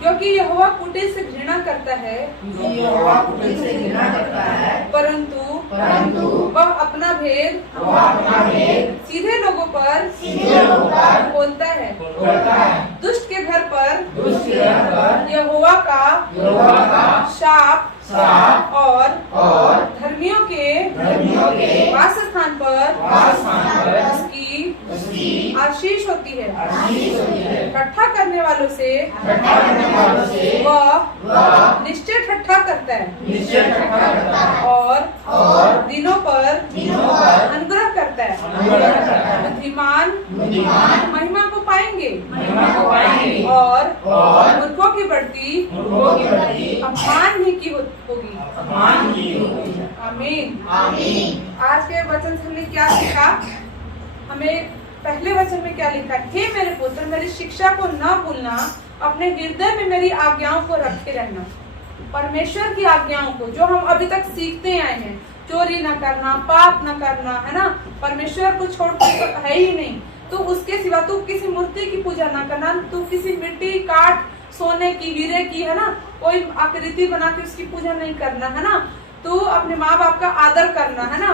क्योंकि यहोवा कुटिल से घृणा करता है, परंतु वह अपना भेद सीधे लोगों पर खोलता है। दुष्ट के घर पर यहोवा का शाप और धर्मियों के वास स्थान पर उसकी आशीष होती है। ठट्ठा करने वालों से वह निश्चय ठट्ठा करता है और दिनों पर अनुग्रह करता है। बुद्धिमान महिमा को पाएंगे और मूर्खों की बढ़ती अपमान ही की होगी। आमीन। आज के वचन से हमने क्या सीखा? हमें पहले वचन में क्या लिखा? हे मेरे पुत्र, मेरी शिक्षा को न भूलना, अपने हृदय में मेरी आज्ञाओं को रखे रहना। परमेश्वर की आज्ञाओं को जो हम अभी तक सीखते आए हैं, चोरी न करना, पाप न करना, है ना, परमेश्वर को छोड़कर तो है ही नहीं। तो उसके सिवा तू किसी मूर्ति की पूजा न करना, तू किसी मिट्टी, काठ, सोने की, हीरे की, है ना, कोई आकृति बना के उसकी पूजा नहीं करना, है ना। तू अपने माँ बाप का आदर करना, है ना।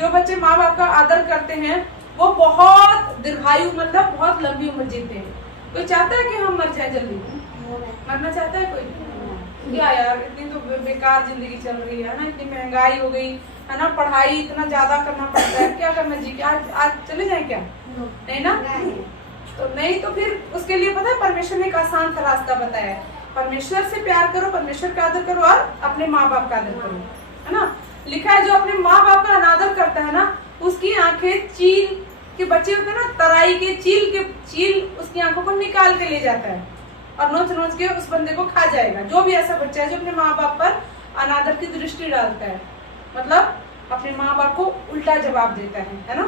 जो बच्चे माँ बाप का आदर करते हैं वो बहुत दीर्घायु, मतलब बहुत लंबी उम्र जीते हैं। कोई चाहता है कि हम मर जाए जल्दी? मरना चाहता है कोई? क्या यार, इतनी तो बेकार जिंदगी चल रही है ना, इतनी महंगाई हो गई है ना, पढ़ाई इतना ज्यादा करना पड़ता है, क्या करना जी? क्या आज चले जाए क्या? नहीं ना। तो नहीं तो फिर उसके लिए पता है परमेश्वर ने एक आसान सा रास्ता बताया है। परमेश्वर से प्यार करो, परमेश्वर का आदर करो और अपने माँ बाप का आदर करो, है ना। लिखा है जो अपने माँ बाप का अनादर करता है ना, उसकी आंखें चील के बच्चे होते हैं ना, तराई के चील उसकी आंखों को निकाल के ले जाता है और नोच नोच के उस बंदे को खा जाएगा। जो भी ऐसा बच्चा है जो अपने माँ बाप पर अनादर की दृष्टि डालता है, मतलब अपने माँ बाप को उल्टा जवाब देता है ना।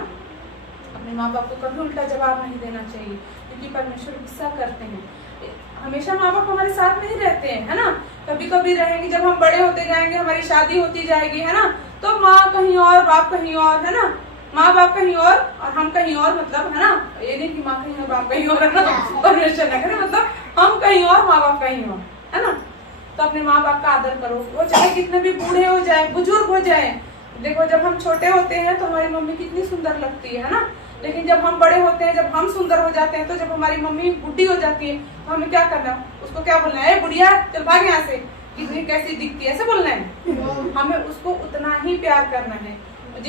अपने माँ बाप को कभी उल्टा जवाब नहीं देना चाहिए, क्योंकि परमेश्वर गुस्सा करते हैं। हमेशा माँ बाप हमारे साथ नहीं रहते हैं, है ना। कभी कभी रहेंगे, जब हम बड़े होते जाएंगे, हमारी शादी होती जाएगी, है ना, तो माँ कहीं और, बाप कहीं और, है ना। माँ बाप कहीं और हम कहीं और, मतलब, है ना, ये नहीं कि माँ कहीं और बाप कहीं और, है ना, परमेश्वर न करे, मतलब हम कहीं और माँ बाप कहीं और, है ना। तो अपने माँ बाप का आदर करो, वो चाहे कितने भी बूढ़े हो जाए, बुजुर्ग हो जाए। देखो, जब हम छोटे होते हैं तो हमारी मम्मी कितनी सुंदर लगती है ना, लेकिन जब हम बड़े होते हैं, जब हम सुंदर हो जाते हैं, तो जब हमारी मम्मी बुढ़ी हो जाती है तो हमें क्या करना? उसको क्या बोलना है? बुढ़िया चल भाग यहाँ से, कितनी कैसी दिखती है, ऐसे बोलना है। हमें उसको उतना ही प्यार करना है,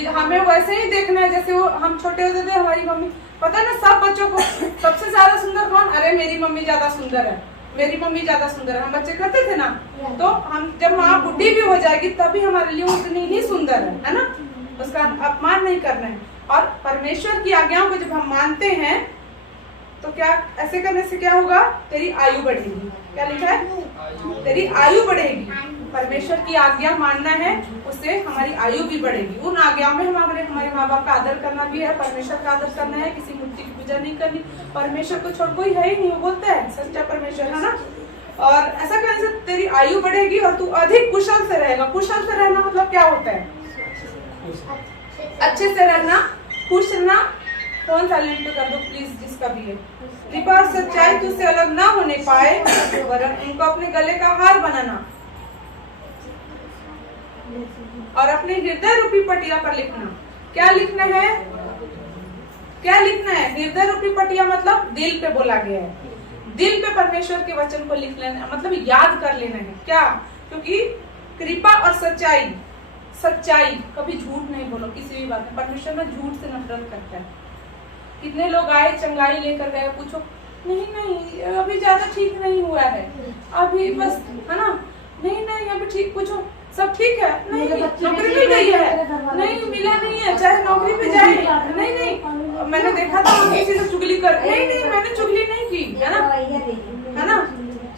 हमें वैसे ही देखना है जैसे वो हम छोटे होते थे। हमारी मम्मी, पता है ना, सब बच्चों को सबसे ज्यादा सुंदर कौन? अरे मेरी मम्मी ज्यादा सुंदर है, मेरी मम्मी ज्यादा सुंदर है, हम बच्चे कहते थे ना। तो हम जब माँ बुढ़ी भी हो जाएगी तभी हमारे लिए उतनी ही सुंदर है ना। उसका अपमान नहीं करना है। और परमेश्वर की आज्ञाओं को जब हम मानते हैं तो क्या, ऐसे करने से क्या होगा? तेरी आयु बढ़ेगी। क्या लिखा है? तेरी आयु बढ़ेगी। परमेश्वर की आज्ञा मानना है, उससे हमारी आयु भी बढ़ेगी। उन आज्ञाओं में हमारे माँ बाप का आदर करना भी है, परमेश्वर का आदर करना है, किसी मूर्ति की पूजा नहीं करनी। परमेश्वर को छोड़ कोई है ही नहीं, वो बोलता है सच्चा परमेश्वर, है ना। और ऐसा करने से तेरी आयु बढ़ेगी और तू अधिक कुशल से रहेगा। कुशल से रहना मतलब क्या होता है? अच्छे से रहना, खुश रहना। फोन साइलेंट पे कर दो प्लीज, जिसका भी है। कृपा और सच्चाई तुझसे अलग ना होने पाए, वरन उनको अपने गले का हार बनाना और अपने हृदय रूपी पटिया पर लिखना। क्या लिखना है? क्या लिखना है? हृदय रूपी पटिया मतलब दिल पे बोला गया है। दिल पे परमेश्वर के वचन को लिख लेना, मतलब याद कर लेना है। क्या? क्योंकि कृपा और सच्चाई, सच्चाई, कभी झूठ नहीं बोलो किसी भी बात में। परमेश्वर में झूठ से नफरत करता है। कितने लोग आए, चंगाई लेकर गए, पूछो नहीं अभी ज्यादा ठीक नहीं हुआ है, अभी बस, है ना, नहीं अभी ठीक, पूछो सब ठीक है, नहीं नौकरी मिल गई है, नहीं मिला नहीं है, चाहे नौकरी पे जाए, नहीं मैंने देखा था किसी से चुगली कर, नहीं मैंने चुगली नहीं की, है ना।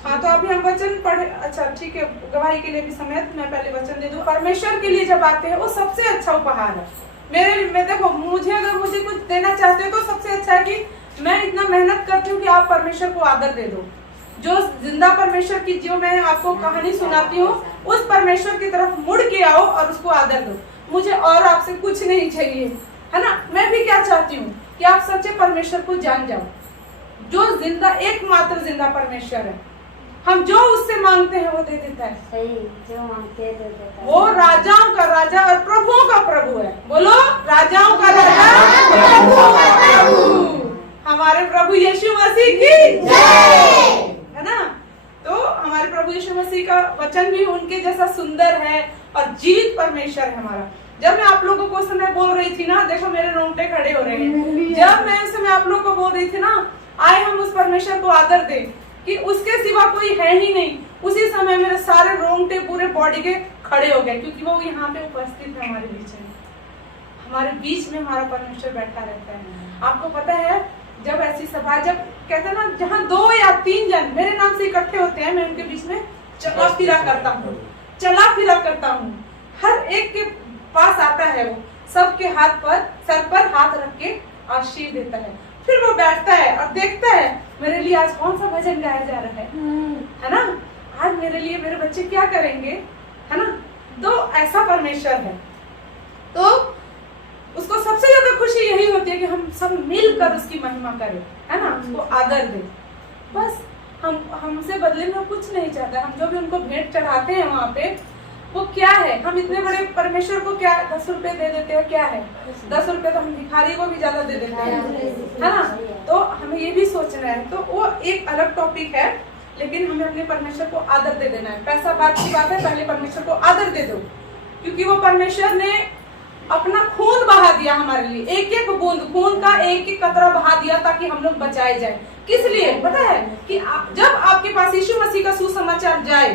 हाँ, तो अभी हम वचन पढ़े। अच्छा ठीक है, गवाही के लिए भी समय, मैं पहले वचन दे दूं। परमेश्वर के लिए जब आते हैं वो सबसे अच्छा उपहार है मैं देखो, अगर मुझे कुछ देना चाहते हो तो सबसे अच्छा है कि मैं इतना मेहनत करती हूँ कि आप परमेश्वर को आदर दे दो। जो जिंदा परमेश्वर की जो मैं आपको कहानी सुनाती हूँ, उस परमेश्वर की तरफ मुड़ के आओ और उसको आदर दो। मुझे और आपसे कुछ नहीं चाहिए, है ना। मैं भी क्या चाहती हूँ कि आप सच्चे परमेश्वर को जान जाओ, जो जिंदा, एकमात्र जिंदा परमेश्वर है। हम जो उससे मांगते हैं वो दे देता है। सही, जो मांगते हैं दे देता है। वो राजाओं का राजा और प्रभुओं का प्रभु है। बोलो, राजाओं का राजा, प्रभुओं का प्रभु, हमारे प्रभु यीशु मसीह की जय, है ना। तो हमारे प्रभु यीशु मसीह का वचन भी उनके जैसा सुंदर है और जीवित परमेश्वर है हमारा। जब मैं आप लोगों को उस समय बोल रही थी ना, देखो मेरे रोंगटे खड़े हो रहे हैं। जब मैं उस समय आप लोगों को बोल रही थी ना, आए हम उस परमेश्वर को आदर दें कि उसके सिवा कोई है ही नहीं, उसी समय मेरे सारे रोंगटे पूरे बॉडी के खड़े हो गए, क्योंकि वो यहाँ पे उपस्थित है हमारे बीच में। हमारे बीच में हमारा परमेश्वर बैठा रहता है। आपको पता है, जब ऐसी सभा, जब कहते हैं ना, जहाँ 2 या 3 जन मेरे नाम से इकट्ठे होते हैं, मैं उनके बीच में चला फिरा करता हूँ, चला फिरा करता हूँ। हर एक के पास आता है, वो सबके हाथ पर, सर पर हाथ रख के आशीष देता है। फिर वो बैठता है और देखता है मेरे लिए आज कौन सा भजन गाया जा रहा है ना, आज मेरे लिए मेरे बच्चे क्या करेंगे, है ना। तो ऐसा परमेश्वर है। तो उसको सबसे ज्यादा खुशी यही होती है कि हम सब मिलकर उसकी महिमा करें, है ना, उसको आदर दें। बस हमसे बदले में कुछ नहीं चाहता। हम जो भी उनको भेंट चढ़ाते हैं वहां पे, वो क्या है, हम इतने बड़े परमेश्वर को क्या 10 रुपए दे देते हैं, क्या है 10 रुपए, तो हम भिखारी को भी ज्यादा दे देते हैं, है ना। तो हमें ये भी सोचना है। तो वो एक अलग टॉपिक है, लेकिन हमें अपने परमेश्वर को आदर दे देना है। पैसा बात की बात है, पहले परमेश्वर को आदर दे दो, क्योंकि वो परमेश्वर ने अपना खून बहा दिया हमारे लिए। एक एक बूंद खून का, एक एक कतरा बहा दिया ताकि हम लोग बचाए जाए। किस लिए पता है कि जब आपके पास यीशु मसीह का सुसमाचार जाए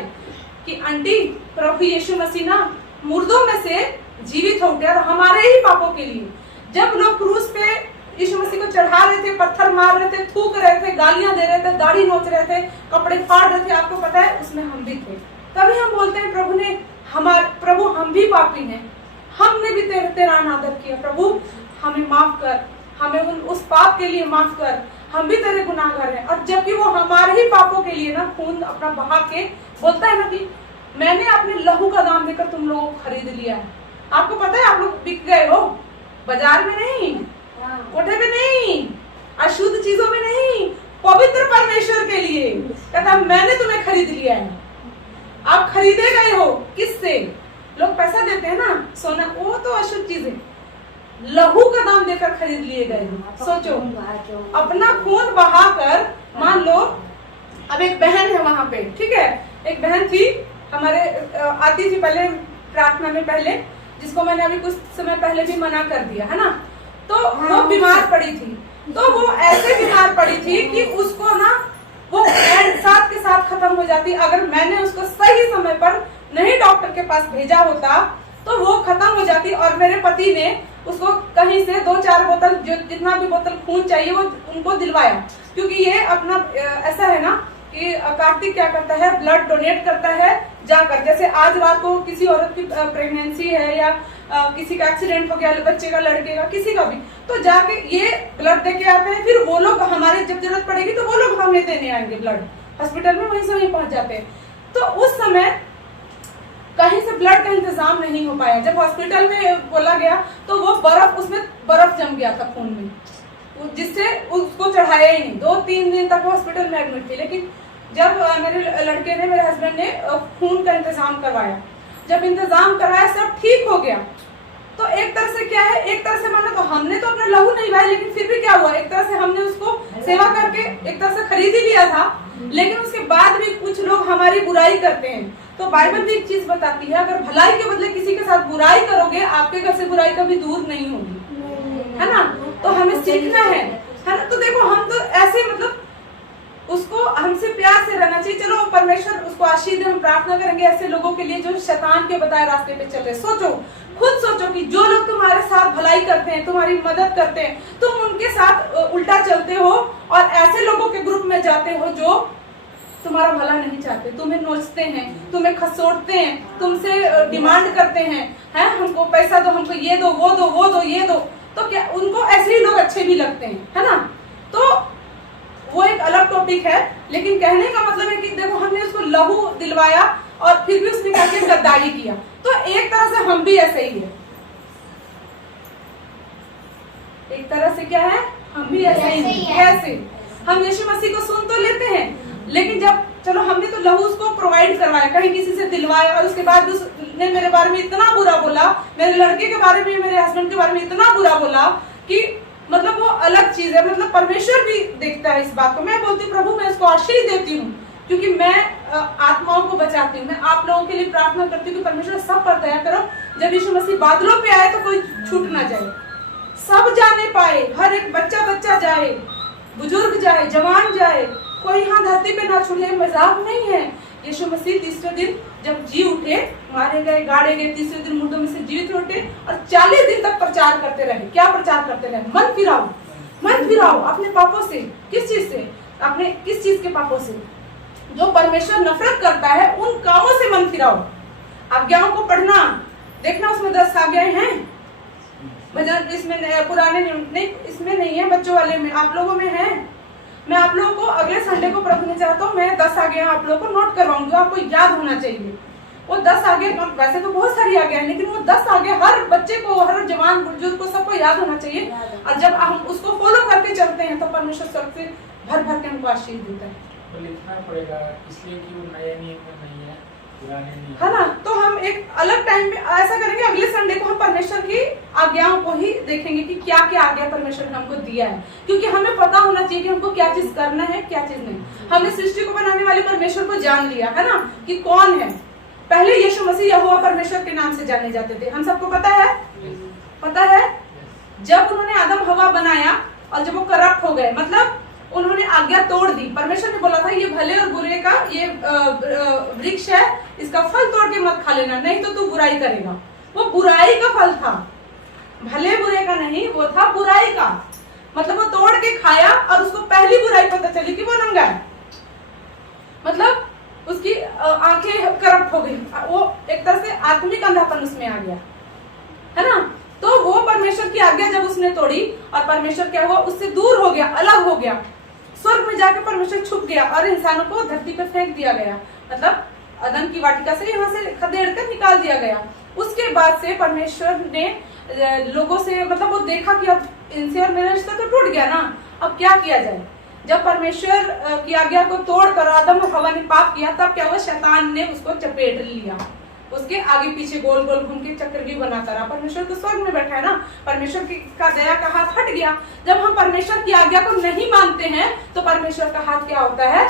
कि आंटी, प्रभु यीशु मसीह ना मुर्दों में से जीवित हो गया, और हमारे ही पापों के लिए। जब लोग क्रूस पे यीशु मसीह को चढ़ा रहे थे, पत्थर मार रहे थे, थूक रहे थे, गालियां दे रहे थे, दाढ़ी नोच रहे थे, कपड़े फाड़ रहे थे, आपको पता है उसमें हम भी थे। तभी हम बोलते हैं प्रभु ने प्रभु हम भी पापी हैं, हमने भी तेरा अनादर किया, प्रभु हमें माफ कर, हमें उस पाप के लिए माफ कर, हम भी तेरे गुनाहगार हैं। और जबकि वो हमारे ही पापों के लिए ना खून अपना बहा के बोलता है ना कि मैंने अपने लहू का दाम देकर तुम लोगों को खरीद लिया है। आपको पता है, आप लोग बिक गए हो, बाजार में नहीं, कोठे पे नहीं, अशुद्ध चीजों में नहीं, पवित्र परमेश्वर के लिए। कहता मैंने तुम्हें खरीद लिया है। आप खरीदे गए हो किससे? लोग पैसा देते हैं ना, सोना, वो तो अशुद्ध चीज है। लहू का दाम देकर खरीद लिए गए। सोचो, अपना खून बहाकर। मान लो अब एक बहन है वहां पे, ठीक है, एक बहन थी हमारे, आती थी पहले प्रार्थना में पहले, जिसको मैंने अभी कुछ समय पहले भी मना कर दिया, है ना। तो वो बीमार पड़ी थी। तो वो ऐसे बीमार पड़ी थी कि उसको ना वो साथ के साथ खत्म हो जाती। अगर मैंने उसको सही समय पर नहीं डॉक्टर के पास भेजा होता तो वो खत्म हो जाती। और मेरे पति ने उसको कहीं से 2-4 बोतल, जितना भी बोतल खून चाहिए वो उनको दिलवाया, क्योंकि ये अपना ऐसा है ना कि कार्तिक क्या करता है, ब्लड डोनेट करता है जाकर। जैसे आज रात को किसी औरत की प्रेगनेंसी है या किसी का एक्सीडेंट हो गया, बच्चे का, लड़के का, किसी का भी, तो जाके ये ब्लड दे के आते हैं। फिर वो लोग हमारे जब जरूरत पड़ेगी तो वो लोग हमें देने आएंगे ब्लड, हॉस्पिटल में वहीं से वहीं पहुंच जाते हैं। तो उस समय कहीं से ब्लड का इंतजाम नहीं हो पाया। जब हॉस्पिटल में बोला गया तो वो बर्फ, उसमें बर्फ जम गया था खून में, जिससे उसको चढ़ाया ही नहीं। 2-3 दिन तक हॉस्पिटल में एडमिट थी। लेकिन जब मेरे लड़के ने, मेरे हस्बैंड ने खून का इंतजाम करवाया, जब इंतजाम कराया सब ठीक हो गया। तो एक तरह से क्या है, एक तरह से माना तो हमने तो अपना लहू नहीं बहाया, लेकिन फिर भी क्या हुआ, एक तरह से हमने उसको सेवा करके एक तरह से खरीद ही लिया था। लेकिन उसके बाद भी कुछ लोग हमारी बुराई करते हैं। तो बाइबल भी एक चीज बताती है, अगर भलाई के बदले किसी के साथ बुराई करोगे, आपके घर से बुराई कभी दूर नहीं होगी, है ना। तो हमें सीखना है ना। तो देखो, हम तो ऐसे मतलब उसको हमसे प्यार से रहना चाहिए। चलो परमेश्वर उसको आशीष दे, हम प्रार्थना करेंगे ऐसे लोगों के लिए जो शैतान के बताए रास्ते पे चल रहे। सोचो, खुद सोचो कि जो लोग तुम्हारे साथ भलाई करते हैं, तुम्हारी मदद करते हैं, तुम उनके साथ उल्टा चलते हो और ऐसे लोगों के ग्रुप में जाते हो जो तुम्हारा भला नहीं चाहते, तुम्हें नोचते हैं, तुम्हें खसोटते हैं, तुमसे डिमांड करते हैं, हमको पैसा दो, हमको ये दो, वो दो, वो दो, ये दो। तो क्या उनको ऐसे ही लोग अच्छे भी लगते हैं, है ना। तो वो एक अलग टॉपिक है, लेकिन कहने का मतलब है कि देखो, हमने उसको लहू दिलवाया और फिर भी उसने क्या गद्दारी किया। तो एक तरह से हम भी ऐसे ही है, एक तरह से क्या है, हम भी ऐसे ही हैं। कैसे? हम यीशु मसीह को सुन तो लेते हैं, लेकिन जब चलो हमने तो लहू उसको प्रोवाइड करवाया, कहीं किसी से दिलवाया, और उसके बाद उसने मेरे बारे में इतना बुरा बोला, मेरे लड़के के बारे में, मेरे हस्बैंड के बारे में इतना बुरा बोला कि मतलब वो अलग चीज है। मतलब परमेश्वर भी देखता है इस बात को। मैं बोलती हूँ प्रभु मैं इसको आशीष देती हूँ, क्योंकि मैं आत्माओं को बचाती हूँ। मैं आप लोगों के लिए प्रार्थना करती हूँ कि परमेश्वर सब पर दया करो। जब यीशु मसीह बादलों पे आए तो कोई छूट ना जाए, सब जाने पाए, हर एक बच्चा जाए, बुजुर्ग जाए, जवान जाए, कोई यहाँ धरती पे ना छूटे। मजाक नहीं है। यीशु मसीह तीसरे दिन जब जी उठे, मारे गए, गाड़े गए, तीसरे दिन मुर्दों में से जीवित उठे और 40 दिन तक प्रचार करते रहे। क्या प्रचार करते रहे? मन फिराओ अपने पापों से। किस चीज से? अपने किस चीज के पापों से? जो परमेश्वर नफरत करता है उन कामों से मन फिराओ। आज्ञाओं को पढ़ना, देखना उसमें 10 आज्ञाएं हैं। भजन इसमें पुराने नहीं, इसमें नहीं है, बच्चों वाले में, आप लोगों में है। मैं आप लोगों को अगले संडे को प्रभु ने चाहता हूँ मैं 10 आज्ञाएं आप लोगों को नोट करवाऊंगी, आपको याद होना चाहिए। वो 10 आज्ञाएं, वैसे तो बहुत सारी आज्ञाएं, लेकिन वो 10 आज्ञाएं हर बच्चे को, हर जवान बुजुर्ग को, सबको याद होना चाहिए। और जब हम उसको फॉलो करके चलते हैं तो परमेश्वर सबसे भर भर के हमको आशीष देता है। तो लिखना पड़ेगा इसलिए कि वो नए नियम में नहीं है, पुराने नियम है ना। तो हम एक अलग टाइम में ऐसा करेंगे, अगले संडे को हम परमेश्वर की आज्ञाओं को ही देखेंगे कि क्या क्या आज्ञा परमेश्वर ने हमको दिया है। क्योंकि हमें पता होना चाहिए कि हमको क्या चीज करना है, क्या चीज नहीं। हमने सृष्टि को बनाने वाले परमेश्वर को जान लिया है ना कि कौन है। पहले यीशु मसीह यहोवा परमेश्वर के नाम से जाने जाते थे, हम सबको पता है। पता है जब उन्होंने आदम हवा बनाया और जब वो करप्ट हो गए, मतलब उन्होंने आज्ञा तोड़ दी। परमेश्वर ने बोला था ये भले और बुरे का ये वृक्ष है, इसका फल तोड़ के मत खा लेना, नहीं तो तू बुराई करेगा। वो बुराई का फल था, भले बुरे का नहीं, वो था बुराई का। मतलब वो तोड़ के खाया और उसको पहली बुराई पता चली कि वो नंगा है, मतलब उसकी आंखें करप्ट हो गई। वो एक तरह से आत्मिक अंधापन उसमें आ गया, है ना। तो वो परमेश्वर की आज्ञा जब उसने तोड़ी और परमेश्वर क्या हुआ, उससे दूर हो गया, अलग हो गया, स्वर्ग में जाकर परमेश्वर छुप गया और इंसानों को धरती पर फेंक दिया गया। मतलब अदन की वाटिका से यहाँ से खदेड़ कर निकाल दिया गया। उसके बाद से परमेश्वर ने लोगों से, मतलब वो देखा कि अब इनसे और मेरा रिश्ता तो टूट गया ना, अब क्या किया जाए। जब परमेश्वर की आज्ञा को तोड़कर आदम और हवा ने पाप किया, तब क्या हुआ, शैतान ने उसको चपेट लिया, उसके आगे पीछे गोल गोल घूम के चक्कर भी बनाता रहा। परमेश्वर तो स्वर्ग में बैठा है ना, परमेश्वर का दया का हाथ हट गया। जब हम परमेश्वर की आज्ञा को नहीं मानते हैं तो परमेश्वर का हाथ क्या होता है,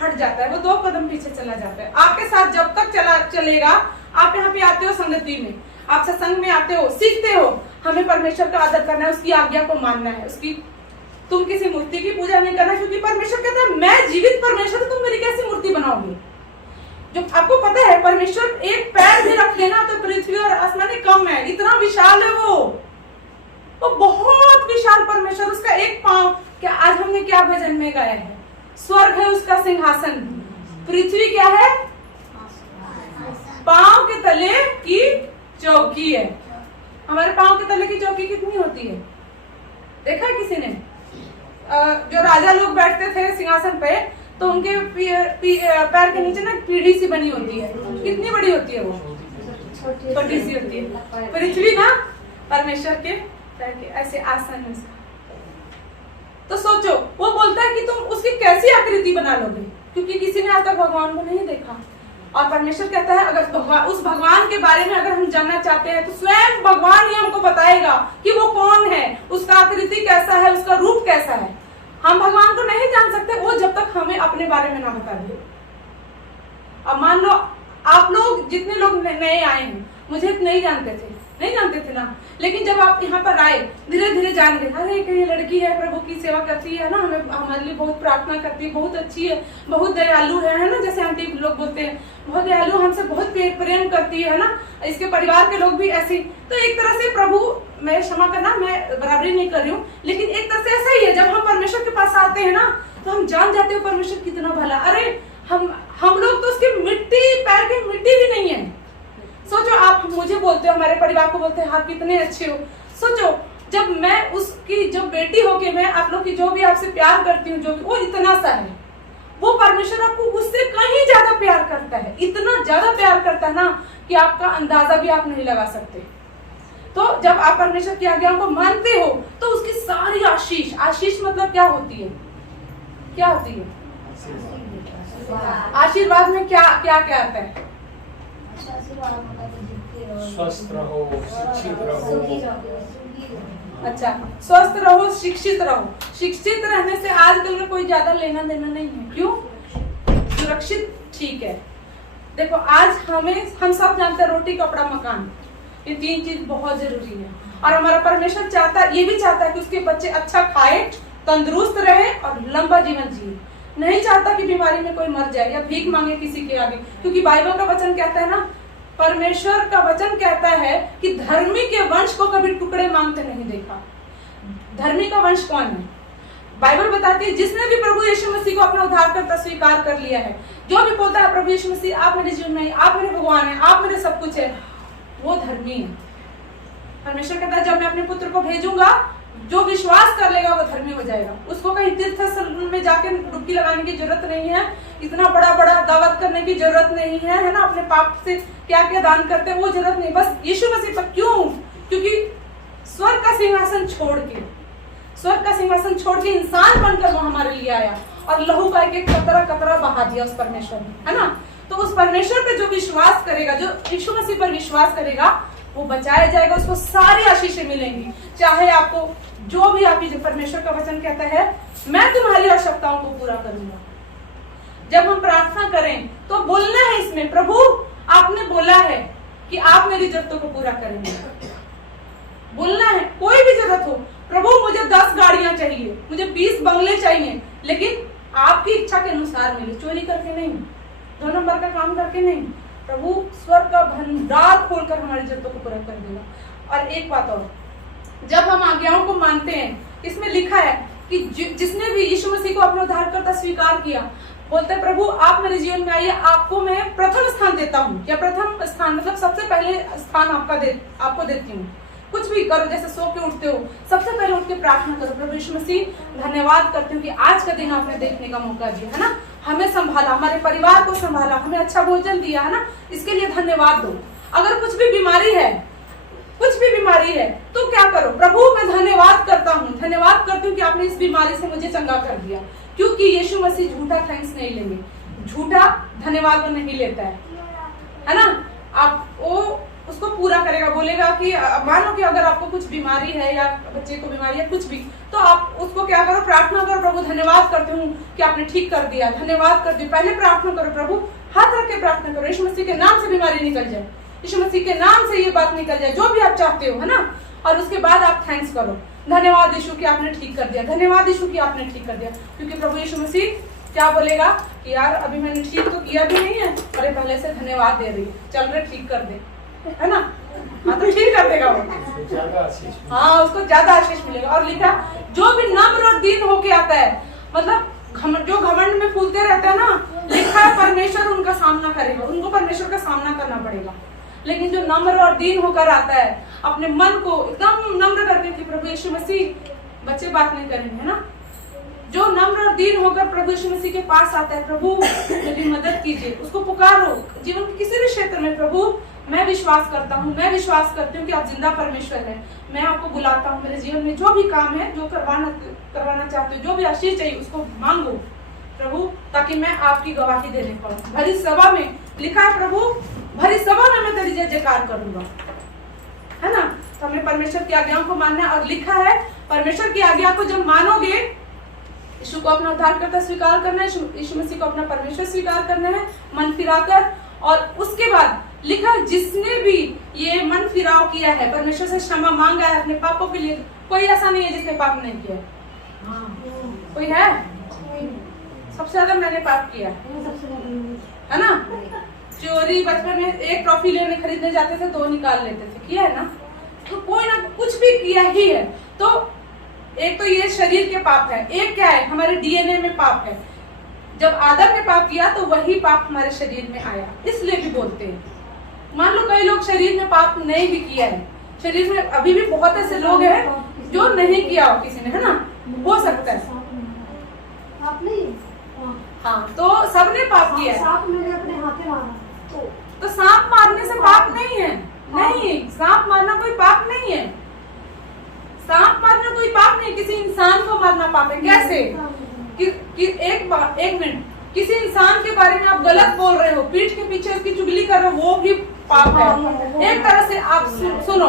हट जाता है, वो 2 कदम पीछे चला जाता है। आपके साथ जब तक चलेगा, आप यहाँ पे आते हो संगति में, आप सत्संग में आते हो, सीखते हो, हमें परमेश्वर का आदर करना है, उसकी आज्ञा को मानना है, उसकी, तुम किसी मूर्ति की पूजा नहीं करना, क्योंकि परमेश्वर कहता है मैं जीवित परमेश्वर, तुम मेरी कैसी मूर्ति बनाओगे। जो आपको पता है परमेश्वर एक पैर भी रख लेना तो पृथ्वी और आसमान कम है, इतना विशाल है वो बहुत विशाल परमेश्वर। उसका एक पांव, क्या आज हमने क्या भजन में गाया है, स्वर्ग है उसका सिंहासन, पृथ्वी क्या है, पांव के तले की चौकी है। हमारे पांव के तले की चौकी कितनी होती है, देखा है किसी ने? जो राजा लोग बैठते थे सिंहासन पे, तो उनके पैर के नीचे ना पीढ़ी सी बनी होती है, कितनी बड़ी होती है वो, छोटी सी होती है। पृथ्वी ना परमेश्वर के पैर के ऐसे आसन है उसका। तो सोचो, वो बोलता है कि तुम उसकी कैसी आकृति बना लोगे, क्योंकि किसी ने आज तक भगवान को नहीं देखा। और परमेश्वर कहता है अगर उस भगवान के बारे में अगर हम जानना चाहते हैं तो स्वयं भगवान ही हमको बताएगा कि वो कौन है, उसका आकृति कैसा है, उसका रूप कैसा है। हम भगवान को नहीं जान सकते वो जब तक हमें अपने बारे में ना बता दे। अब मान लो आप लोग, जितने लोग नए आए हैं, मुझे नहीं जानते थे ना, लेकिन जब आप यहाँ पर आए, धीरे धीरे जान गए, अरे ये लड़की है, प्रभु की सेवा करती है ना, हमें हमारे लिए बहुत प्रार्थना करती है, बहुत अच्छी है, बहुत दयालु है ना, जैसे आंटी लोग बोलते हैं, बहुत दयालु, हमसे बहुत प्रेम करती है ना, इसके परिवार के लोग भी ऐसी। तो एक तरह से प्रभु, मैं क्षमा करना, मैं बराबरी नहीं कर रही हूँ, लेकिन एक तरह से ऐसा ही है, जब हम परमेश्वर के पास आते हैं ना तो हम जान जाते हैं परमेश्वर कितना भला। अरे हम लोग तो उसकी मिट्टी, पैर की मिट्टी भी नहीं है। सोचो, आप मुझे बोलते हो, हमारे परिवार को बोलते हैं आप कितने अच्छे हो। सोचो, जब मैं उसकी जो बेटी होके मैं आप लोग की जो भी आपसे प्यार करती हूँ, जो भी, वो इतना सा है, वो परमेश्वर आपको उससे कहीं ज्यादा प्यार करता है, इतना ज्यादा प्यार करता है ना कि आपका अंदाजा भी आप नहीं लगा सकते। तो जब आप परमेश्वर की आज्ञाओं को मानते हो तो उसकी सारी आशीष मतलब क्या होती है, क्या होती है? आशीर्वाद में क्या क्या क्या आता है? स्वस्थ रहो, शिक्षित रहो। अच्छा, स्वस्थ रहो, शिक्षित रहो। शिक्षित रहने से आजकल में कोई ज्यादा लेना देना नहीं है। क्यों? सुरक्षित, ठीक है। देखो आज हम सब जानते हैं रोटी कपड़ा मकान, ये 3 चीज बहुत जरूरी है। और हमारा परमेश्वर चाहता है, ये भी चाहता है कि उसके बच्चे अच्छा खाए, तंदुरुस्त रहे और लंबा जीवन जिए। नहीं चाहता कि बीमारी में कोई मर जाए या भीख मांगे किसी के आगे। क्योंकि बाइबल का वचन कहता है ना, परमेश्वर का वचन कहता है कि धर्मी के वंश को कभी टुकड़े मांगते नहीं देखा। धर्मी का वंश कौन है? बाइबल बताती है जिसने भी प्रभु यीशु मसीह को अपना उद्धारकर्ता स्वीकार कर लिया है, जो भी बोलता है प्रभु यीशु मसीह आप मेरे जीवन में, आप मेरे भगवान हैं, आप मेरे सब कुछ है, वो धर्मी है। परमेश्वर कहता है जब मैं अपने पुत्र को भेजूंगा, जो विश्वास कर लेगा वो धर्मी हो जाएगा। उसको कहीं तीर्थ स्थल में जाके डुबकी लगाने की जरूरत नहीं है, इतना बड़ा बड़ा दावत करने की जरूरत नहीं है ना, अपने पाप से क्या क्या दान करते हैं वो जरूरत नहीं, बस यीशु मसीह पर। क्यों? क्योंकि स्वर्ग का सिंहासन छोड़ के इंसान बनकर वो हमारे लिए आया और लहू का एक कतरा कतरा बहा दिया उस परमेश्वर ने, है ना। तो उस परमेश्वर पे जो विश्वास करेगा, जो यीशु मसीह पर विश्वास करेगा, वो बचाया जाएगा, उसको सारी आशीषें मिलेंगी। चाहे आपको जो भी आपकी, परमेश्वर का वचन कहता है मैं तुम्हारी आवश्यकताओं को पूरा करूंगा। जब हम प्रार्थना करें तो बोलना है इसमें, प्रभु आपने बोला है कि आप मेरी जरूरतों को पूरा करेंगे। बोलना है, कोई भी जरूरत हो, प्रभु मुझे 10 गाड़ियां चाहिए, मुझे 20 बंगले चाहिए, लेकिन आपकी इच्छा के अनुसार मिले, चोरी करके नहीं, 2 नंबर का काम करके नहीं। प्रभु स्वर्ग का भंडार खोलकर हमारी जरूरतों को पूरा कर देगा। और एक बात और, जब हम आज्ञाओं को मानते हैं, इसमें लिखा है कि जिसने भी यीशु मसीह को अपना उद्धारकर्ता स्वीकार किया, बोलते हैं प्रभु आप मेरे जीवन में आइए, आपको मैं प्रथम स्थान देता हूँ। या प्रथम स्थान मतलब सबसे पहले स्थान आपको देती हूँ। कुछ भी करो, जैसे सो के उठते हो, सबसे पहले उठ के प्रार्थना करो, प्रभु यीशु मसीह धन्यवाद करती हूँ कि आज का दिन आपने देखने का मौका दिया, है ना, हमें संभाला, हमारे परिवार को संभाला, हमें अच्छा भोजन दिया, है ना, इसके लिए धन्यवाद दो। अगर कुछ भी बीमारी है तो क्या करो, प्रभु मैं धन्यवाद करता हूँ, धन्यवाद करती हूँ कि आपने इस बीमारी से मुझे चंगा कर दिया। क्योंकि यीशु मसीह झूठा थैंक्स नहीं लेंगे, झूठा धन्यवाद वो नहीं लेता है ना। आप वो उसको पूरा करेगा, बोलेगा कि मानो कि अगर आपको कुछ बीमारी है या बच्चे को बीमारी है कुछ भी, तो आप उसको क्या करो, प्रार्थना करो, प्रभु धन्यवाद करती हूँ कि आपने ठीक कर दिया, धन्यवाद कर दिया। पहले प्रार्थना करो, प्रभु हाथ रख के प्रार्थना करो, यीशु मसीह के नाम से बीमारी निकल जाए, यीशु मसीह के नाम से ये बात निकल जाए, जो भी आप चाहते हो, है ना। और उसके बाद आप थैंक्स करो, धन्यवाद यीशु कि आपने ठीक कर दिया, धन्यवाद यीशु कि आपने ठीक कर दिया। क्योंकि प्रभु यीशु मसीह क्या बोलेगा कि यार अभी मैंने ठीक तो किया भी नहीं है, अरे पहले से धन्यवाद दे रही है, चल रहे ठीक कर दे, है ना। हाँ तो ठीक कर देगा वो, हाँ उसको ज्यादा आशीष मिलेगा। और लिखा जो भी नम्र और दीन होके आता है, मतलब जो घमंड में फूलते रहते हैं ना, लिखा है परमेश्वर उनका सामना करेगा, उनको परमेश्वर का सामना करना पड़ेगा। लेकिन जो नम्र और दीन होकर आता है, अपने मन को एकदम नम्र करके कि प्रभु यीशु मसीह, बच्चे बात नहीं करेंगे, है ना, जो नम्र और दीन होकर प्रभु यीशु मसीह के पास आता है, प्रभु मेरी मदद कीजिए, उसको पुकारो जीवन के किसी भी क्षेत्र में, प्रभु मैं विश्वास करता हूँ, मैं विश्वास करती हूँ कि आप जिंदा परमेश्वर हैं, मैं आपको बुलाता हूँ, मेरे जीवन में जो भी काम है, जो करवाना चाहते हो, जो भी आशीष चाहिए उसको मांगो प्रभु, ताकि मैं आपकी गवाही देने पाऊँ। भरी सभा में लिखा है, प्रभु भरी सभा में मैं तेरी जय जयकार करूंगा, है ना। तो हमें परमेश्वर की आज्ञाओं को मानना है। और लिखा है परमेश्वर की आज्ञा को जब मानोगे, यीशु को अपना उद्धारकर्ता स्वीकार करना है, यीशु मसीह को अपना परमेश्वर स्वीकार करना है मन फिराकर। और उसके बाद लिखा जिसने भी ये मन फिराव किया है, परमेश्वर से क्षमा मांगा है अपने पापों के लिए, कोई ऐसा नहीं है जिसने पाप नहीं किया, कोई है? सबसे ज्यादा मैंने पाप किया है ना। चोरी, बचपन में एक ट्रॉफी लेने खरीदने जाते थे 2 निकाल लेते थे, किया है ना। तो कोई ना कुछ भी किया ही है। तो एक तो ये शरीर के पाप है, एक क्या है, हमारे डीएनए में पाप है। जब आदम ने पाप किया तो वही पाप हमारे शरीर में आया, इसलिए भी बोलते हैं। मान लो कई लोग शरीर में पाप नहीं भी किया है, शरीर में अभी भी बहुत ऐसे लोग हैं जो नहीं किया हो किसी ने, है ना, हो सकता है। हाँ, तो सबने पाप किया है। सांप मैंने अपने हाथ में मारा, तो सांप मारने से पाप नहीं है, नहीं, सांप मारना कोई पाप नहीं है, सांप मारना कोई पाप नहीं, किसी इंसान को मारना पाप है। कैसे? कि एक मिनट, किसी इंसान के बारे में आप गलत बोल रहे हो, पीठ के पीछे उसकी चुगली कर रहे हो, वो भी पाप है। एक तरह से आप सुनो,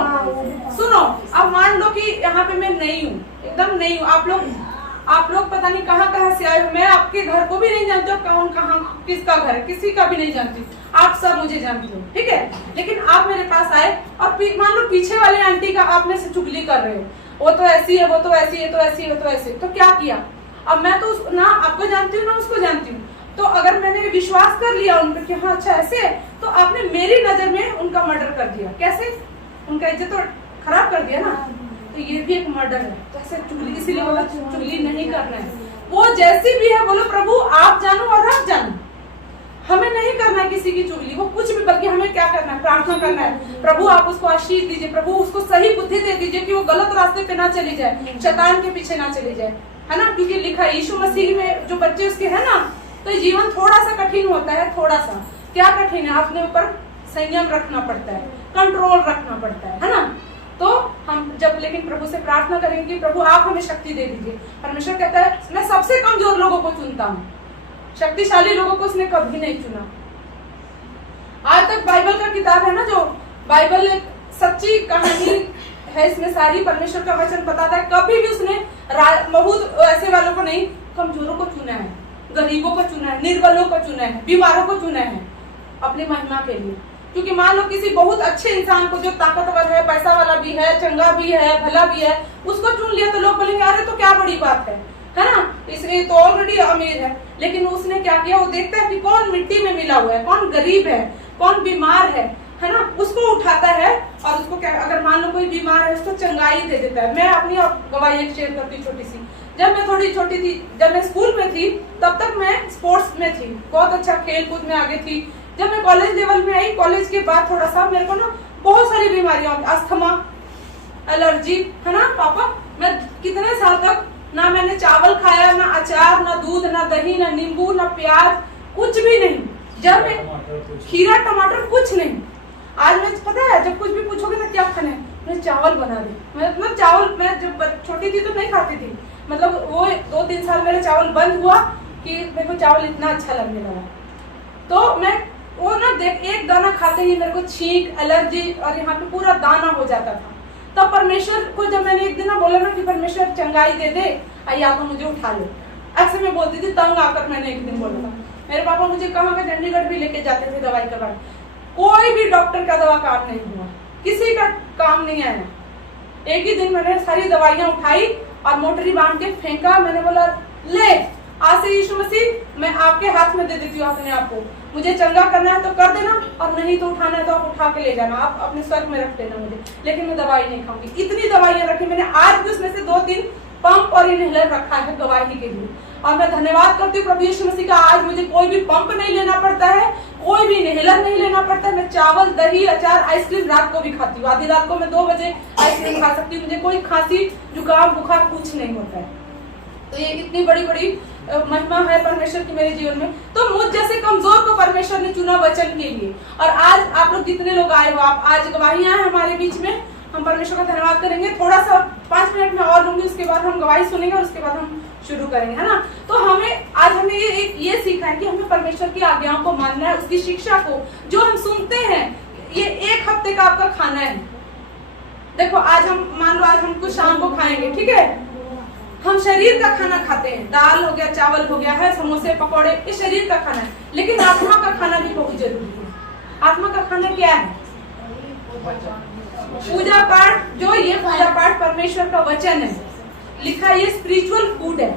अब मान लो कि यहाँ पे मैं नहीं हूँ, एकदम नहीं हूँ, आप लोग पता नहीं कहाँ से आए हो, मैं आपके घर को भी नहीं जानती हूँ, कौन कहाँ किसका घर है, किसी का भी नहीं जानती, आप सब मुझे जानते हो, ठीक है। लेकिन आप मेरे पास आए और मान लो पीछे वाले आंटी का आप मेरे से चुगली कर रहे हो, वो तो ऐसी है, वो तो ऐसी है, तो ऐसी है, वो तो ऐसी है, तो क्या किया? अब मैं तो ना आपको जानती हूँ ना उसको जानती हूँ, तो अगर मैंने विश्वास कर लिया उन पर कि हाँ अच्छा ऐसे है, तो आपने मेरी नजर में उनका मर्डर कर दिया। कैसे? उनका इज्जत तो खराब कर दिया ना, तो ये भी एक मर्डर है। जैसे चुगली, इसीलिए बोला चुगली नहीं करना है, वो जैसी भी है बोलो प्रभु आप जानो और आप जानो, हमें नहीं करना है किसी की चुगली, वो कुछ भी, बल्कि हमें क्या करना है? प्रार्थना करना है, प्रभु आप उसको आशीष दीजिए, प्रभु उसको सही बुद्धि दे दीजिए कि वो गलत रास्ते पे ना चली जाए, शैतान के पीछे ना चली जाए, है ना। क्योंकि लिखा है यीशु मसीह में जो बच्चे उसके है ना, तो जीवन थोड़ा सा कठिन होता है, थोड़ा सा क्या कठिन है, अपने ऊपर संयम रखना पड़ता है, कंट्रोल रखना पड़ता है ना। तो हम जब लेकिन प्रभु से प्रार्थना करेंगे कि प्रभु आप हमें शक्ति दे दीजिए। परमेश्वर कहता है मैं सबसे कमजोर लोगों को चुनता हूँ, शक्तिशाली लोगों को उसने कभी नहीं चुना। आज तक बाइबल का किताब है ना, जो बाइबल एक सच्ची कहानी है, इसमें सारी परमेश्वर का वचन बताता है, कभी भी उसने बहुत ऐसे वालों को नहीं, कमजोरों को चुना है, गरीबों को चुना है, निर्बलों को चुना है, बीमारों को चुना है अपनी महिमा के लिए। क्योंकि मान लो किसी बहुत अच्छे इंसान को जो ताकतवर है, पैसा वाला भी है, चंगा भी है, भला भी है, उसको चुन लिया तो लोग बोलेंगे अरे तो क्या बड़ी बात है ना, इसलिए तो ऑलरेडी अमीर है। लेकिन उसने क्या किया, वो देखता है कि कौन मिट्टी में मिला हुआ है, कौन गरीब है, कौन बीमार है ना, उसको उठाता है और उसको क्या, अगर मान लो कोई बीमार है उसको चंगाई दे देता है। मैं अपनी गवाही एक शेयर करती छोटी सी, जब मैं थोड़ी छोटी थी, जब मैं स्कूल में थी तब तक मैं स्पोर्ट्स में थी, बहुत अच्छा खेल कूद में आगे थी। जब मैं कॉलेज लेवल में आई, कॉलेज के बाद थोड़ा सा मेरे को ना बहुत सारी बीमारियां, अस्थमा, एलर्जी, है ना पापा। मैं कितने साल तक ना मैंने चावल खाया, ना अचार, ना दूध, ना दही, ना नींबू, ना प्याज, कुछ भी नहीं। जब मैं खीरा टमाटर कुछ नहीं। आज मैं पता है जब कुछ भी पूछोगे ना क्या खाना है, मैं चावल बना दी। मतलब चावल मैं जब छोटी थी तो नहीं खाती थी, मतलब वो 2-3 साल मेरा चावल बंद हुआ कि मेरे को चावल इतना अच्छा लगने लगा। तो मैं वो ना देख एक दाना खाते ही मेरे को छींक, एलर्जी और यहाँ पे पूरा दाना हो जाता था। तब परमेश्वर को जब मैंने एक दिन ना बोला ना कि परमेश्वर चंगाई दे दे या तो मुझे उठा लो, ऐसे मैं बोलती थी, तंग आकर मैंने एक दिन बोला था। मेरे पापा मुझे कहाँ पे चंडीगढ़ भी लेके जाते थे दवाई करवाने, कोई भी डॉक्टर का दवा काम नहीं हुआ, किसी का काम नहीं आया। एक ही दिन मैंने सारी दवाइयां उठाई और मोटरी बांध के फेंका। मैंने बोला ले आज से यीशु मसीह मैं आपके हाथ में दे देती हूँ अपने आप को, मुझे चंगा करना है तो कर देना और नहीं तो उठाना है तो आप उठा के ले जाना, आप अपने स्वर्ग में रख देना मुझे, लेकिन मैं दवाई नहीं खाऊंगी। इतनी दवाइयां रखी मैंने, आज भी उसमें से 2-3 पंप और इनहेलर रखा है गवाही के लिए। और मैं धन्यवाद करती हूँ प्रभु यीशु मसीह का, आज मुझे कोई भी पंप नहीं लेना पड़ता है, कोई भी इनहेलर नहीं लेना पड़ता है। मैं चावल, दही, अचार, आइसक्रीम रात को भी खाती हूँ, आधी रात को मैं 2 बजे आइसक्रीम खा सकती हूँ, मुझे कोई खांसी, जुकाम, बुखार कुछ नहीं होता है। तो ये इतनी बड़ी बड़ी महिमा है परमेश्वर की मेरे जीवन में। तो मुझ जैसे कमजोर को परमेश्वर ने चुना वचन के लिए। और आज आप लोग जितने लोग आए हो, आप आज गवाहियां हैं हमारे बीच में, हम परमेश्वर का धन्यवाद करेंगे। थोड़ा सा 5 मिनट में और लूंगी, उसके बाद हम गवाही सुनेंगे और उसके बाद हम शुरू करेंगे, है ना। तो हमने ये सीखा है कि हमें परमेश्वर की आज्ञाओं को मानना है, उसकी शिक्षा को जो हम सुनते हैं, ये 1 हफ्ते का आपका खाना है। देखो आज हम मान लो आज हम कुछ शाम को खाएंगे, ठीक है, हम शरीर का खाना खाते हैं, दाल हो गया, चावल हो गया है, समोसे, पकौड़े, ये शरीर का खाना है। लेकिन आत्मा का खाना भी बहुत जरूरी है। आत्मा का खाना क्या है? पूजा पाठ, जो ये पूजा पाठ परमेश्वर का वचन है, लिखा है, ये स्पिरिचुअल फूड है।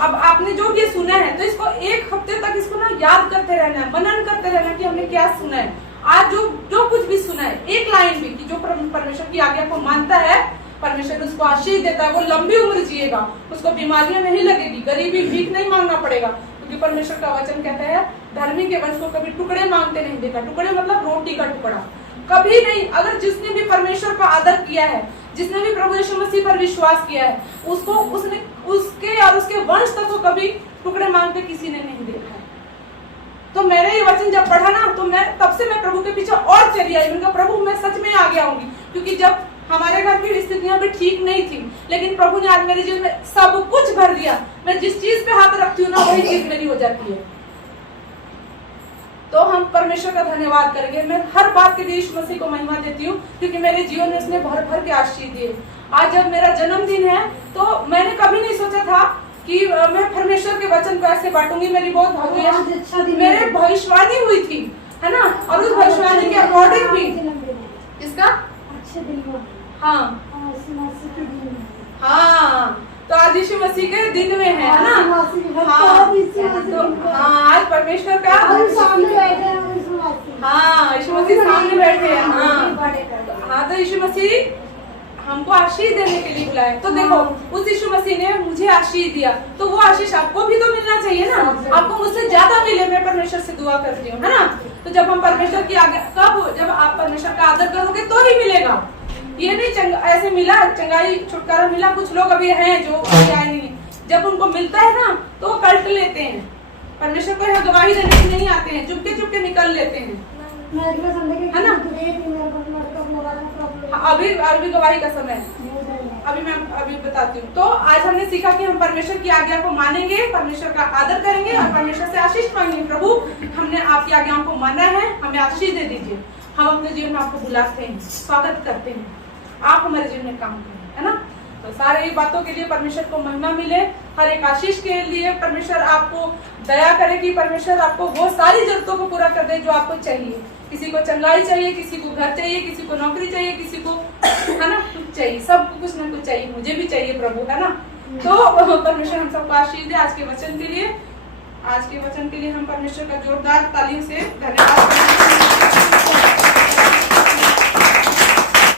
अब आपने जो भी सुना है तो इसको 1 हफ्ते तक इसको ना याद करते रहना है, मनन करते रहना कि हमने क्या सुना है। आज जो कुछ भी सुना है, एक लाइन भी कि जो परमेश्वर की आज्ञा को मानता है, परमेश्वर उसको आशीष देता है, वो लंबी उम्र जिएगा, उसको बीमारियां नहीं लगेगी, गरीबी भीख नहीं मांगना पड़ेगा। क्योंकि परमेश्वर का वचन कहता है धर्मी के वंश को कभी टुकड़े मांगते नहीं देखा। टुकड़े मतलब रोटी का टुकड़ा, कभी नहीं। अगर जिसने भी परमेश्वर का आदर किया है, जिसने भी प्रभु यीशु मसीह पर विश्वास किया है, उसको उसके और उसके वंश तक को कभी टुकड़े मांगते किसी ने नहीं देखा है। तो मैंने ये वचन जब पढ़ा ना, तो तब से मैं प्रभु के पीछे और चली आई। मैंने कहा प्रभु मैं सच में आगे आऊंगी, क्योंकि जब हमारे घर की स्थितियां भी ठीक नहीं थी, लेकिन प्रभु ने आज मेरे जीवन में सब कुछ भर दिया। मैं जिस चीज पे हाथ रखती हूँ ना, वही चीज मेरी हो जाती है। तो हम परमेश्वर का धन्यवाद करेंगे। मैं हर बात के लिए यीशु मसीह को महिमा देती हूँ, क्योंकि मेरे जीवन में उसने भर भर के आशीष दिए। आज जब मेरा जन्मदिन है तो मैंने कभी नहीं सोचा था कि मैं परमेश्वर के वचन को ऐसे बांटूंगी। मेरी बहुत भव्य मेरे भविष्यवाणी हुई थी, है ना, और उस भविष्यवाणी के अकॉर्डिंग भी इसका अच्छे दिन में हाँ हाँ तो आज यीशु मसीह के दिन में है ना। हाँ तो हाँ आज परमेश्वर का हाँ यीशु मसीह सामने बैठे हैं। हाँ तो यीशु मसीह हमको आशीष देने के लिए बुलाया। तो देखो उस यीशु मसीह ने मुझे आशीष दिया, तो वो आशीष आपको भी तो मिलना चाहिए ना। आपको मुझसे ज्यादा मिले, मैं परमेश्वर से दुआ करती हूँ, है ना। तो जब हम परमेश्वर की आगे कब जब आप परमेश्वर का आदर करोगे तो ही मिलेगा। ये नहीं ऐसे मिला चंगाई छुटकारा मिला। कुछ लोग अभी हैं जो अभी आए नहीं, जब उनको मिलता है ना तो वो कल्ट लेते हैं, परमेश्वर को यहाँ गवाही देने के नहीं आते हैं, चुपके चुपके निकल लेते हैं, है ना। अभी गवाही का समय है, अभी मैं अभी बताती हूँ। तो आज हमने सीखा कि हम परमेश्वर की आज्ञा को मानेंगे, परमेश्वर का आदर करेंगे और परमेश्वर से आशीष मांगेंगे। प्रभु हमने आपकी आज्ञाओं को माना है, हमें आशीष दे दीजिए। हम अपने जीवन में आपको बुलाते हैं, स्वागत करते हैं, आप हमारे जीवन में काम करें, है ना। तो सारे बातों के लिए परमेश्वर को महिमा मिले, हर एक आशीष के लिए परमेश्वर आपको दया करे कि परमेश्वर आपको वो सारी जरूरतों को पूरा कर दे जो आपको चाहिए। किसी को चंगाई चाहिए, किसी को घर चाहिए, किसी को नौकरी चाहिए, किसी को, है ना, कुछ चाहिए, सबको कुछ ना कुछ चाहिए, मुझे भी चाहिए प्रभु, है ना। तो परमेश्वर हम सबको आशीष दे। आज के वचन के लिए हम परमेश्वर का जोरदार तालियों से धन्यवाद करते हैं।